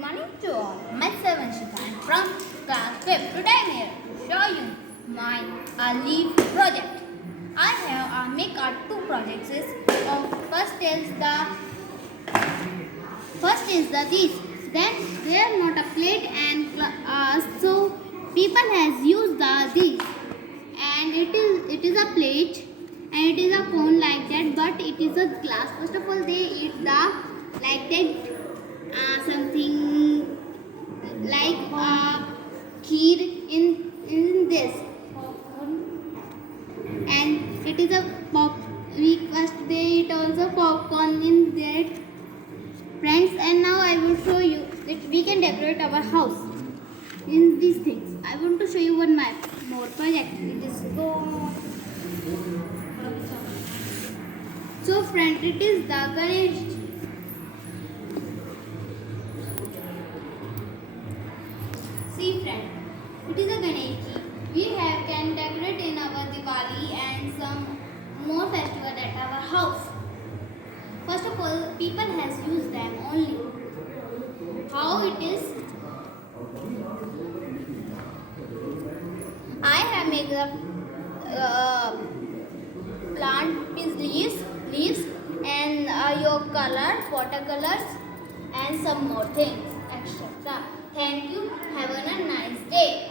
morning to all. Myself Anshika. I am from class 5th. Today I am here to show you my leaf project. I have make two projects. First is the this. Then they are not a plate and so people has used the this and it is a plate and it is a cone like that, but it is a glass. First of all, they eat the like that something like kheer in this, and it is a pop. We first they eat also popcorn in that, friends. And now I will show you that we can decorate our house in these things. I want to show you one more project. It is so friend, it is the Ganesh. See friend, it is a Ganesh ji. We can decorate in our Diwali and some more festival at our house. First of all, people has used them only. How it is? I have made the plant with leaves and your color, watercolors and some more things, etc. Thank you. Have a nice day.